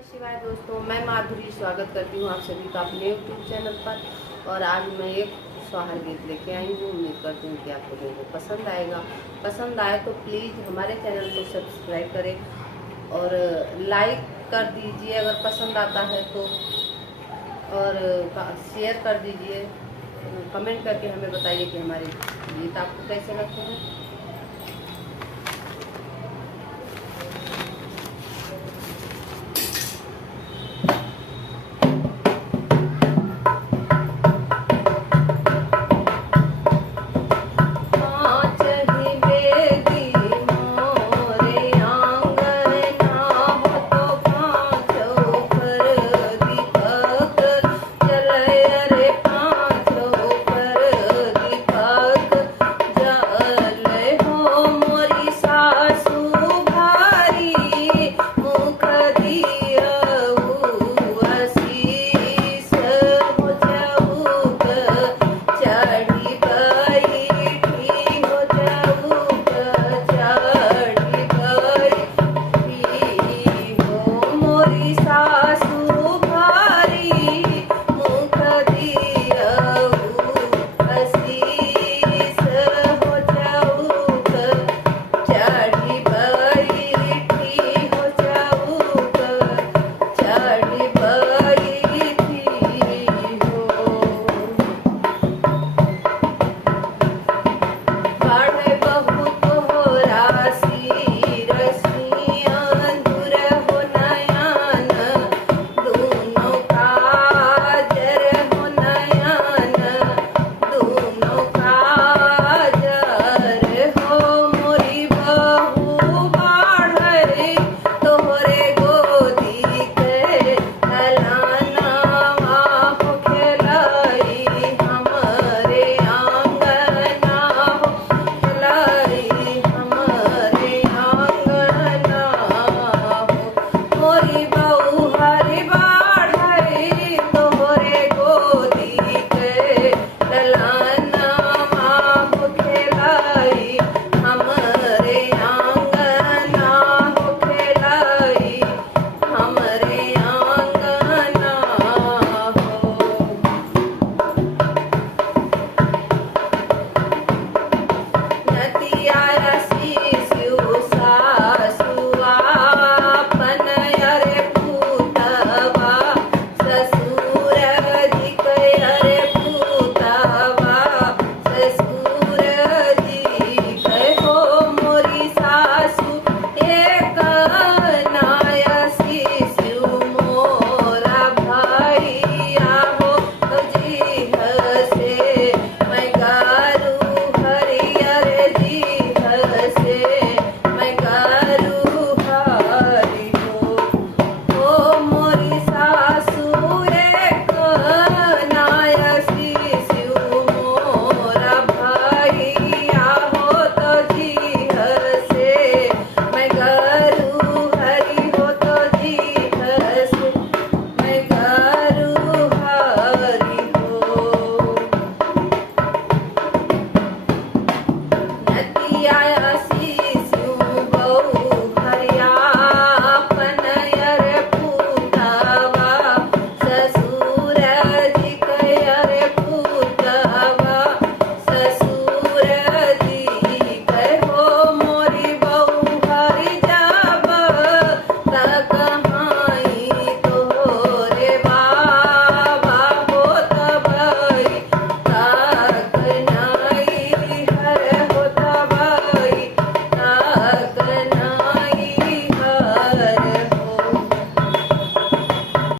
नमः शिवाय दोस्तों, मैं माधुरी स्वागत करती हूँ आप सभी का अपने यूट्यूब चैनल पर। और आज मैं एक सोहर गीत लेके आई हूँ। उम्मीद करती हूँ कि आप लोगों को पसंद आएगा। पसंद आए तो प्लीज़ हमारे चैनल को सब्सक्राइब करें और लाइक कर दीजिए अगर पसंद आता है तो, और शेयर कर दीजिए। कमेंट करके हमें बताइए कि हमारे गीत आपको कैसे लगते हैं।